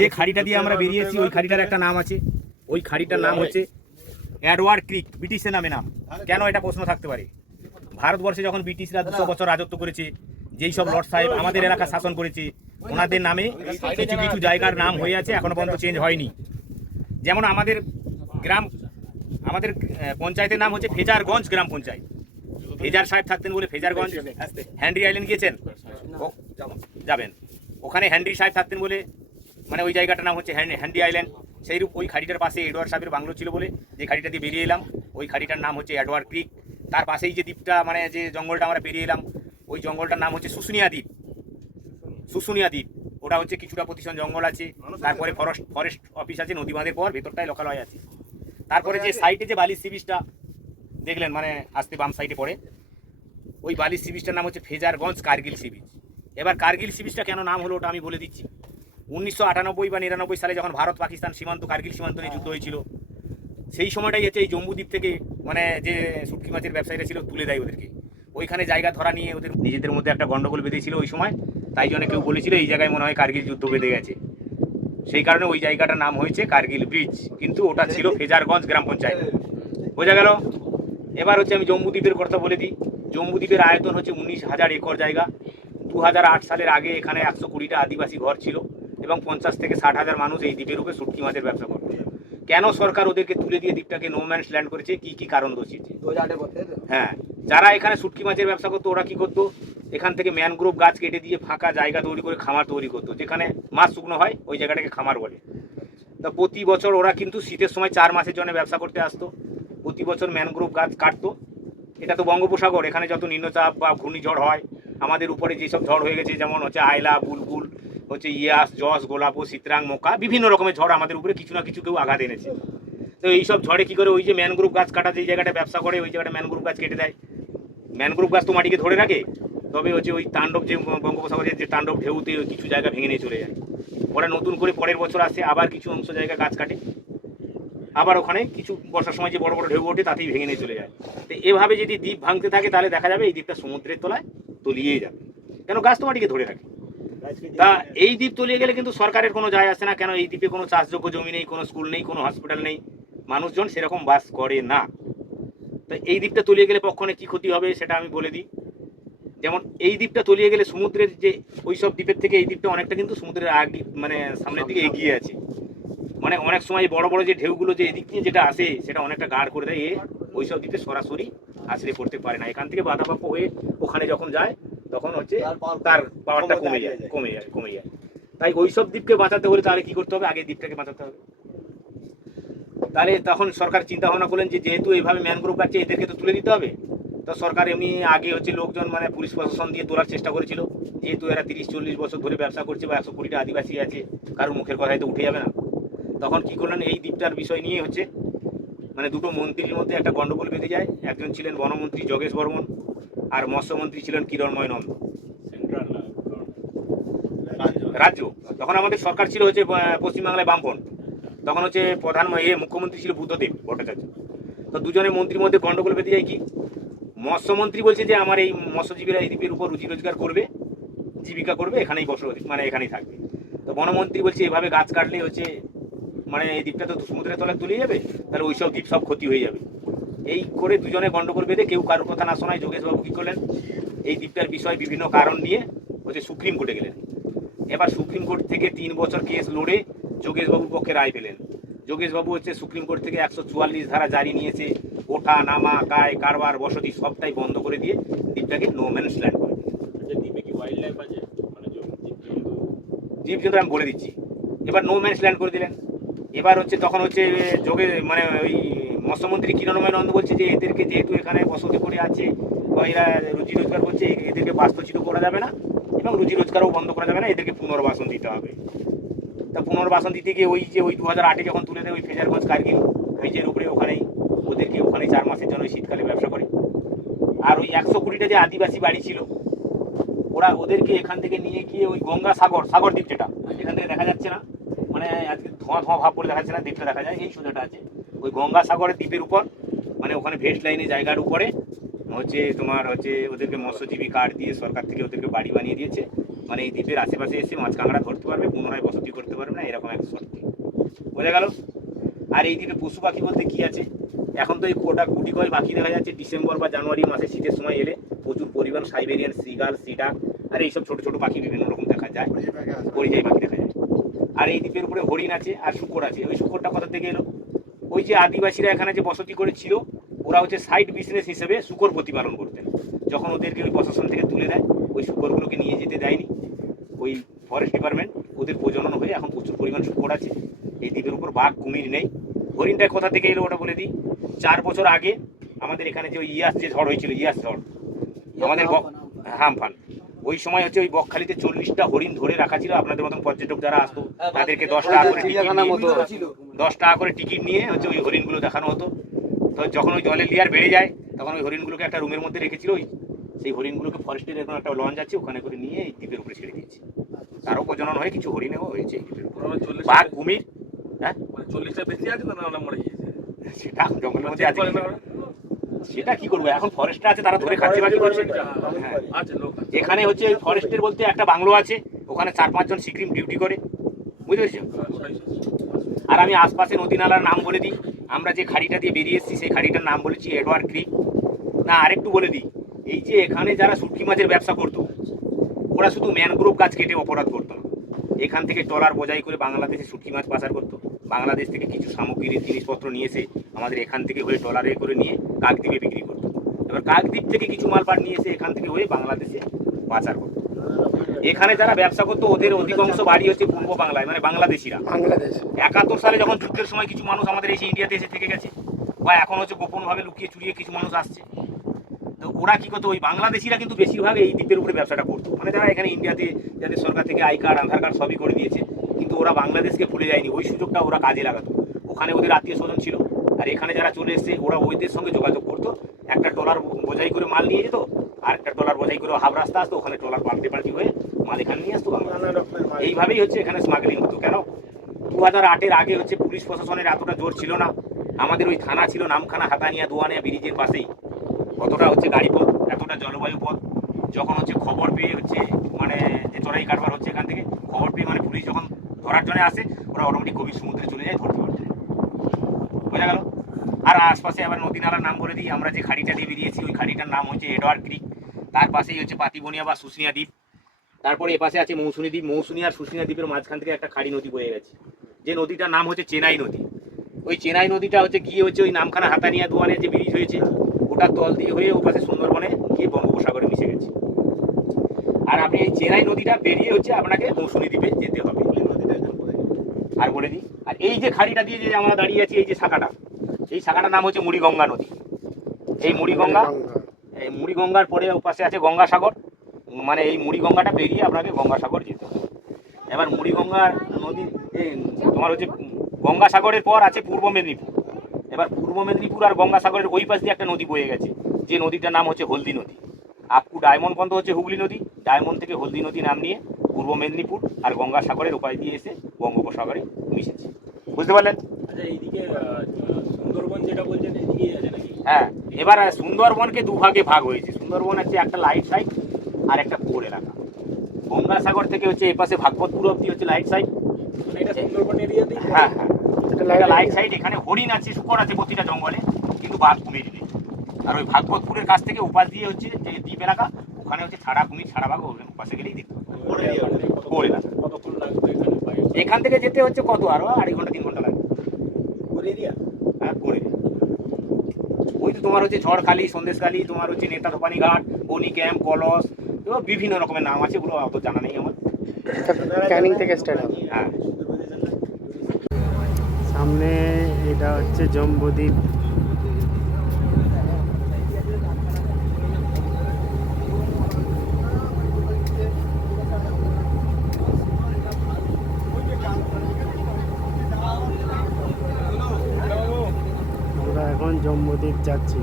যে খাড়িটা দিয়ে আমরা বেরিয়েছি, ওই খাড়িটার একটা নাম আছে। ওই খাড়িটার নাম হচ্ছে অ্যাডওয়ার্ড ক্রিক, ব্রিটিশের নামে নাম। কেন এটা প্রশ্ন থাকতে পারে? ভারতবর্ষে যখন ব্রিটিশরা দুশো বছর রাজত্ব করেছে, যেই সব লর্ড সাহেব আমাদের এলাকা শাসন করেছে, ওনাদের নামে কিছু কিছু জায়গার নাম হয়ে আছে, এখনও পর্যন্ত চেঞ্জ হয়নি। যেমন আমাদের গ্রাম, আমাদের পঞ্চায়েতের নাম হচ্ছে ফেজারগঞ্জ গ্রাম পঞ্চায়েত। ফেজার সাহেব থাকতেন বলে ফেজারগঞ্জ হ্যান্ড্রি আইল্যান্ড গিয়েছেন? যাবেন। ওখানে হ্যান্ড্রি সাহেব থাকতেন বলে মানে ওই জায়গাটার নাম হচ্ছে হ্যান্ড- আইল্যান্ড। সেইরূপ ওই খাড়িটার পাশে এডওয়ার্ড সাহেবের বাংলো ছিল বলে যে খাড়িটা দিয়ে বেরিয়ে এলাম। ওই খাড়িটার নাম হচ্ছে এডওয়ার্ড ক্রিক। তার পাশেই যে দ্বীপটা মানে যে জঙ্গলটা আমরা পেরিয়ে এলাম, ওই জঙ্গলটার নাম হচ্ছে শুশুনিয়া দ্বীপ। শুশুনিয়া দ্বীপ। ওটা হচ্ছে কিছুটা প্রতিষ্ঠান জঙ্গল আছে। তারপরে ফরেস্ট ফরেস্ট অফিস আছে, নদী বাঁধের পর ভেতরটায় লোকালয় আছে। তারপরে যে সাইডে যে বালির সি বিচটা দেখলেন মানে আসতে বাম সাইডে পড়ে। ওই বালির সি বিচটার নাম হচ্ছে ফেজারগঞ্জ কার্গিল সি বিচ এবার কার্গিল সি বিচটা কেন নাম হলো ওটা আমি বলে দিচ্ছি। উনিশশো আটানব্বই বা নিরানব্বই সালে যখন ভারত পাকিস্তান সীমান্ত কার্গিল সীমান্ত নিয়ে যুদ্ধ হয়েছিল সেই সময়টাই হচ্ছে এই জম্বুদ্বীপ থেকে মানে যে শুটকি মাছের ব্যবসায়ীরা ছিল তুলে দেয় ওদেরকে। ওইখানে জায়গা ধরা নিয়ে ওদের নিজেদের মধ্যে একটা গন্ডগোল বেঁধেছিল ওই সময় তাই জন্য কেউ বলেছিল এই জায়গায় মনে হয় কার্গিল যুদ্ধ বেঁধে গেছে। সেই কারণে ওই জায়গাটার নাম হয়েছে কার্গিল ব্রিজ কিন্তু ওটা ছিল ফেজারগঞ্জ গ্রাম পঞ্চায়েত। বোঝা গেল? এবার হচ্ছে আমি জম্বুদ্বীপের কথা বলে দিই। জম্বুদ্বীপের আয়তন হচ্ছে উনিশ হাজার একর জায়গা। দু হাজার আট সালের আগে এখানে একশো কুড়িটা আদিবাসী ঘর ছিল। এবং পঞ্চাশ থেকে ষাট হাজার মানুষ এই দ্বীপের উপরে শুটকি মাছের ব্যবসা করত কেন সরকার ওদেরকে তুলে দিয়ে দ্বীপটাকে নো ম্যানস ল্যান্ড করেছে? কি কি কারণ দোষিয়েছে হ্যাঁ যারা এখানে শুটকি মাছের ব্যবসা করতো ওরা কি করতো? এখান থেকে ম্যানগ্রোভ গাছ কেটে দিয়ে ফাঁকা জায়গা তৈরি করে খামার তৈরি করতো যেখানে মাছ শুকনো হয় ওই জায়গাটাকে খামার বলে। তা প্রতি বছর ওরা কিন্তু শীতের সময় চার মাসের জন্য ব্যবসা করতে আসতো। প্রতি বছর ম্যানগ্রোভ গাছ কাটতো। এটা তো বঙ্গোপসাগর এখানে যত নিম্নচাপ বা ঘূর্ণিঝড় হয় আমাদের উপরে যেসব ঝড় হয়ে গেছে যেমন হচ্ছে আয়লা বুলবুল হচ্ছে ইয়াস জস গোলাপো সিতরাং মোকা, বিভিন্ন রকমের ঝড় আমাদের উপরে কিছু না কিছু কেউ আঘাত এনেছে। তো এইসব ঝড়ে কী করে ওই যে ম্যানগ্রোভ গাছ কাটা যে জায়গাটা ব্যবসা করে, ওই জায়গাটা ম্যানগ্রোভ গাছ কেটে দেয়। ম্যানগ্রোভ গাছ তো মাটিকে ধরে রাখে, তবে হচ্ছে ওই তাণ্ডব যে বঙ্গোপসাগরের যে তাণ্ডব ঢেউতে কিছু জায়গা ভেঙে নিয়ে চলে যায়। ওরা নতুন করে পরের বছর আসে, আবার কিছু অংশ জায়গা গাছ কাটে। আবার ওখানে কিছু বর্ষার সময় যে বড় বড় ঢেউ ওঠে, তাতেই ভেঙে নিয়ে চলে যায়। তো এভাবে যদি দ্বীপ ভাঙতে থাকে, তাহলে দেখা যাবে এই দ্বীপটা সমুদ্রের তলায় তলিয়ে যাবে। কেন গাছ তো মাটিকে ধরে রাখে? তা এই দ্বীপ তলিয়ে গেলে কিন্তু সরকারের কোনো যায় আসে না। কেন এই দ্বীপে কোনো চাষযোগ্য জমি নেই, কোনো স্কুল নেই, কোনো হসপিটাল নেই? মানুষজন সেরকম বাস করে না। তো এই দ্বীপটা তলিয়ে গেলে পক্ষণে কি ক্ষতি হবে সেটা আমি বলে দিই। যেমন এই দ্বীপটা তলিয়ে গেলে সমুদ্রের যে ওই সব দ্বীপের থেকে এই দ্বীপটা অনেকটা কিন্তু সমুদ্রের আগ মানে সামনের দিকে এগিয়ে আছে। মানে অনেক সময় বড় বড় যে ঢেউগুলো যে এদিক দিয়ে যেটা আসে, সেটা অনেকটা গাঢ় করে দেয়। এ ওই সব দ্বীপে সরাসরি আছড়ে পড়তে পারে না। এখান থেকে বাধাপ্রাপ্য হয়ে ওখানে যখন যায় তখন হচ্ছে তার পাওয়ারটা কমে যায় কমে যায় কমে যায়। তাই ওই সব দ্বীপকে বাঁচাতে হলে তাহলে কি করতে হবে? আগে দ্বীপটাকে বাঁচাতে হবে। তাহলে তখন সরকার চিন্তা ভাবনা করলেন যে যেহেতু এইভাবে ম্যানগ্রোভ কাটছে এদেরকে তো তুলে দিতে হবে। তো সরকার এমনি আগে হচ্ছে লোকজন মানে পুলিশ প্রশাসন দিয়ে তোলার চেষ্টা করেছিল। যেহেতু এরা তিরিশ চল্লিশ বছর ধরে ব্যবসা করছে বা একশো কুড়িটা আদিবাসী আছে কারোর মুখের কথায় তো উঠে যাবে না। তখন কি করলেন? এই দ্বীপটার বিষয় নিয়ে হচ্ছে মানে দুটো মন্ত্রীর মধ্যে একটা গন্ডগোল বেঁধে যায়। একজন ছিলেন বনমন্ত্রী যোগেশ বর্মন আর মৎস্যমন্ত্রী ছিলেন কিরণময় নন্দ। রাজ্য। তখন আমাদের সরকার ছিল হচ্ছে পশ্চিমবাংলায় বামফ্রন্ট। তখন হচ্ছে প্রধান মুখ্যমন্ত্রী ছিল বুদ্ধদেব ভট্টাচার্য। তো দুজনের মন্ত্রীর মধ্যে গন্ডগোল বেঁধে যায় কি? মৎস্যমন্ত্রী বলছে যে আমার এই মৎস্যজীবীরা এই দ্বীপের উপর রুজি রোজগার করবে জীবিকা করবে এখানেই বসবাস মানে এখানেই থাকবে। তো বনমন্ত্রী বলছে এভাবে গাছ কাটলে হচ্ছে মানে এই দ্বীপটা তো সমুদ্রের তলায় তুলে যাবে তাহলে ওই সব দ্বীপ সব ক্ষতি হয়ে যাবে। এই করে দুজনে গন্ডগোল বেঁধে কেউ কারোর কথা না শোনায়। যোগেশবাবু কী করলেন? এই দ্বীপটার বিষয় বিভিন্ন কারণ নিয়ে হচ্ছে সুপ্রিম কোর্টে গেলেন। এবার সুপ্রিম কোর্ট থেকে তিন বছর কেস লড়ে যোগেশবাবুর পক্ষে রায় পেলেন। যোগেশবাবু হচ্ছে সুপ্রিম কোর্ট থেকে একশো চুয়াল্লিশ ধারা জারি নিয়েছে। ওঠা নামা কায় কারবার বসতি সবটাই বন্ধ করে দিয়ে দ্বীপটাকে নো ম্যানস ল্যান্ড করে আচ্ছা মানে জন্তু- জীবজন্তু? জীবজন্তু আমি বলে দিচ্ছি। এবার নো ম্যানস ল্যান্ড করে দিলেন। এবার হচ্ছে তখন হচ্ছে যোগে মানে ওই মৎস্যমন্ত্রী কিরণময় নন্দ বলছে যে এদেরকে যেহেতু এখানে বসতি করে আছে, বা এরা রুজি রোজগার করছে, এদেরকে বাস্তুচ্যুত করা যাবে না এবং রুজি রোজগারও বন্ধ করা যাবে না, এদেরকে পুনর্বাসন দিতে হবে। তা পুনর্বাসন দিতে গিয়ে ওই যে ওই দু হাজার আটে যখন তুলে দেয়, ওই ফেজারগঞ্জ কার্গিল ব্রিজের উপরে ওখানেই ওদেরকে ওখানে চার মাসের জন্য শীতকালে ব্যবসা করে। আর ওই একশো কুড়িটা যে আদিবাসী বাড়ি ছিল, ওরা ওদেরকে এখান থেকে নিয়ে গিয়ে ওই গঙ্গা সাগর সাগর দ্বীপ যেটা এখান থেকে দেখা যাচ্ছে না। মানে আজকে ধোঁয়া ধোঁয়া ভাব করে দেখা যাচ্ছে না, দ্বীপটা দেখা যায়, এই সোজাটা আছে। ওই গঙ্গাসাগরের দ্বীপের উপর মানে ওখানে ভেস্ট লাইনে জায়গার উপরে হচ্ছে তোমার হচ্ছে ওদেরকে মৎস্যজীবী কার্ড দিয়ে সরকার থেকে ওদেরকে বাড়ি বানিয়ে দিয়েছে। মানে এই দ্বীপের আশেপাশে এসে মাছ কাঁকড়া ধরতে পারবে পুনরায় বসতি করতে পারবে না এরকম এক শর্ত বোঝা গেল? আর এই দ্বীপে পশু পাখি বলতে কী আছে? এখন তো এই কোটা গুটি কয় পাখি দেখা যাচ্ছে ডিসেম্বর বা জানুয়ারি মাসে শীতের সময় এলে প্রচুর পরিমাণ সাইবেরিয়ান সিগাল সিডাক আর এইসব ছোট ছোট পাখি বিভিন্ন রকম দেখা যায়। পরিযায়ী পাখি দেখা যায়। আর এই দ্বীপের উপরে হরিণ আছে আর শুকর আছে। ওই শুকরটা কোথা থেকে এলো? ওই যে আদিবাসীরা এখানে যে বসতি করেছিল ওরা হচ্ছে সাইড বিজনেস হিসেবে শুকর প্রতিপালন করতেন। যখন ওদেরকে ওই প্রশাসন থেকে তুলে দেয় ওই শুকরগুলোকে নিয়ে যেতে দেয়নি। ওই ফরেস্ট ডিপার্টমেন্ট ওদের প্রজনন হয়ে এখন প্রচুর পরিমাণ শুকর আছে। এই দ্বীপের উপর বাঘ কুমির নেই। হরিণটা কোথা থেকে এলো ওটা বলে দিই। চার বছর আগে আমাদের এখানে যে ওই ইয়াস যে ঝড় হয়েছিল ইয়াস ঝড় আমাদের হামফান ওই সময় হচ্ছে ওই বকখালিতে চল্লিশটা হরিণ ধরে রাখা ছিল। আপনাদের মতন পর্যটক যারা আসতো তাদেরকে দশটা করে দশ টাকা করে টিকিট নিয়ে হচ্ছে ওই হরিণগুলো দেখানো হতো। তো যখন ওই জলের লেয়ার বেড়ে যায় তখন ওই হরিণগুলোকে একটা রুমের মধ্যে রেখেছিল। ওই সেই হরিণগুলোকে ফরেস্টের এখন একটা লঞ্চ আছে ওখানে করে নিয়ে এই দ্বীপের উপরে ছেড়ে দিয়েছে। তারও প্রজনন হয়ে কিছু হরিণেও হয়েছে বাঘ কুমির হ্যাঁ? মানে চল্লিশটা বেশি আছে না না মরে গিয়েছে? সেটা জঙ্গলের মধ্যে আছে? সেটা কি করব? এখন ফরেস্টটা আছে তারা ধরে খাচ্ছে করছে। হ্যাঁ। এখানে হচ্ছে ফরেস্টের বলতে একটা বাংলো আছে ওখানে চার পাঁচজন সিক্রিম ডিউটি করে। বুঝতে পেরেছ? ওটাই আর আমি আশপাশে নদী নালার নাম বলে দিই। আমরা যে খাড়িটা দিয়ে বেরিয়ে এসেছি, সেই খাড়িটার নাম বলেছি এডওয়ার্ড ক্রিক না, আরেকটু বলে দিই, এই যে এখানে যারা শুটকি মাছের ব্যবসা করতো, ওরা শুধু ম্যানগ্রোভ গাছ কেটে অপরাধ করতো না। এখান থেকে ট্রলার বোঝাই করে বাংলাদেশে শুটকি মাছ পাচার করতো। বাংলাদেশ থেকে কিছু সামগ্রীর জিনিসপত্র নিয়ে এসে আমাদের এখান থেকে হয়ে ট্রলারে করে নিয়ে কাকদ্বীপে বিক্রি করতো। এবার কাকদ্বীপ থেকে কিছু মালপাট নিয়ে এসে এখান থেকে হয়ে বাংলাদেশে পাচার করতো। এখানে যারা ব্যবসা করতো ওদের অধিকাংশ বাড়ি হচ্ছে পূর্ব বাংলায় মানে বাংলাদেশিরা। বাংলাদেশ। একাত্তর সালে যখন যুদ্ধের সময় কিছু মানুষ আমাদের এসে ইন্ডিয়াতে এসে থেকে গেছে বা এখন হচ্ছে গোপনভাবে লুকিয়ে চুরিয়ে কিছু মানুষ আসছে তো ওরা কি করতো ওই বাংলাদেশিরা কিন্তু বেশিরভাগ এই দ্বীপের উপরে ব্যবসাটা করতো। মানে যারা এখানে ইন্ডিয়াতে যাদের সরকার থেকে আই কার্ড আধার কার্ড সবই করে দিয়েছে কিন্তু ওরা বাংলাদেশকে ভুলে যায়নি ওই সুযোগটা ওরা কাজে লাগাতো। ওখানে ওদের আত্মীয় স্বজন ছিল। আর এখানে যারা চলে এসছে ওরা ওইদের সঙ্গে যোগাযোগ করতো। একটা ডলার বোঝাই করে মাল নিয়ে যেত আর একটা ডলার বোঝাই করে হাফ রাস্তা আসতো ওখানে ডলার পাল্টে পাল্টি হয়ে মাল এখানে নিয়ে আসতো। এইভাবেই হচ্ছে এখানে স্মাগলিং হতো। কেন? দু হাজার আটের আগে হচ্ছে পুলিশ প্রশাসনের এতটা জোর ছিল না। আমাদের ওই থানা ছিল নামখানা হাতানিয়া দোয়ানিয়া ব্রিজের পাশেই। কতটা হচ্ছে গাড়ি পথ এতটা জলবায়ু পথ। যখন হচ্ছে খবর পেয়ে হচ্ছে মানে যে চড়াই কারবার হচ্ছে এখান থেকে, খবর পেয়ে মানে পুলিশ যখন ধরার জন্য আসে, ওরা অটোমেটিক গভীর সমুদ্রে চলে যায়, ধরতে পারতে বোঝা গেল? আর আশপাশে আবার নদী নালার নাম বলে দিই। আমরা যে খাড়িটা দিয়ে বেরিয়েছি, ওই খাড়িটার নাম হচ্ছে এডওয়ার্ড ক্রিক। তার পাশেই হচ্ছে পাতিবনিয়া বা শুশুনিয়া দ্বীপ। তারপরে এপাশে আছে মৌসুনী দ্বীপ। মৌসুনী আর শুশুনিয়া দ্বীপের মাঝখান থেকে একটা খাড়ি নদী বয়ে গেছে। যে নদীটার নাম হচ্ছে চেনাই নদী। ওই চেনাই নদীটা হচ্ছে গিয়ে হচ্ছে ওই নামখানা হাতানিয়া দোয়ানে যে ব্রিজ হয়েছে ওটার তল দিয়ে হয়ে ও পাশে সুন্দরবনে গিয়ে বঙ্গোপসাগরে মিশে গেছে। আর আপনি এই চেনাই নদীটা পেরিয়ে হচ্ছে আপনাকে মৌসুনী দ্বীপে যেতে হবে। আর বলে দিই আর এই যে খাড়িটা দিয়ে যে আমরা দাঁড়িয়ে আছি এই যে শাখাটা এই শাখাটার নাম হচ্ছে মুড়িগঙ্গা নদী। এই মুড়িগঙ্গা এই মুড়িগঙ্গার পরে পাশে আছে গঙ্গাসাগর। মানে এই মুড়িগঙ্গাটা পেরিয়ে আপনাকে গঙ্গাসাগর যেতে হবে। এবার মুড়িগঙ্গার নদী এই তোমার হচ্ছে গঙ্গাসাগরের পর আছে পূর্ব মেদিনীপুর। এবার পূর্ব মেদিনীপুর আর গঙ্গাসাগরের ওই পাশ দিয়ে একটা নদী বয়ে গেছে যে নদীটার নাম হচ্ছে হলদি নদী। আপকু ডায়মন্ড পর্যন্ত হচ্ছে হুগলি নদী ডায়মন্ড থেকে হলদি নদী নাম নিয়ে পূর্ব মেদিনীপুর আর গঙ্গাসাগরের উপায় দিয়ে এসে বঙ্গোপসাগরে মিশেছে। বুঝতে পারলেন? আচ্ছা এইদিকে সুন্দরবন যেটা বলছেন হ্যাঁ এবার সুন্দরবনকে দুভাগে ভাগ হয়েছে। সুন্দরবন হচ্ছে একটা লাইট সাইড আর একটা পুকুর এলাকা। গঙ্গাসাগর থেকে হচ্ছে এপাশে ভাগবতপুর অব্দি হচ্ছে লাইট সাইড মানে এরিয়াতেই হ্যাঁ হ্যাঁ। এটা লাইট সাইড এখানে হরিণ আছে শুকর আছে প্রতিটা জঙ্গলে কিন্তু বাঘ কুমির নেই। আর ওই ভাগবতপুরের কাছ থেকে উপাস দিয়ে হচ্ছে যে দ্বীপ এলাকা ওখানে হচ্ছে ছাড়া কুমির ছাড়া বাঘ ওখানে পাশে গেলেই দেখতে পাবে। এখানে থেকে যেতে হচ্ছে কত? আরও আড়াই ঘণ্টা তিন ঘণ্টা লাগবে। হ্যাঁ করে ওই তো তোমার হচ্ছে ঝড়খালি সন্দেশখালি তোমার হচ্ছে নেতা ধোপানি ঘাট বনি ক্যাম্প কলস বিভিন্ন রকমের নাম আছে ওগুলো অত জানা নেই আমার। ক্যানিং থেকে স্টার্ট হবে। হ্যাঁ। সামনে এটা হচ্ছে জম্বুদ্বীপ। আমরা এখন জম্বুদ্বীপ যাচ্ছি।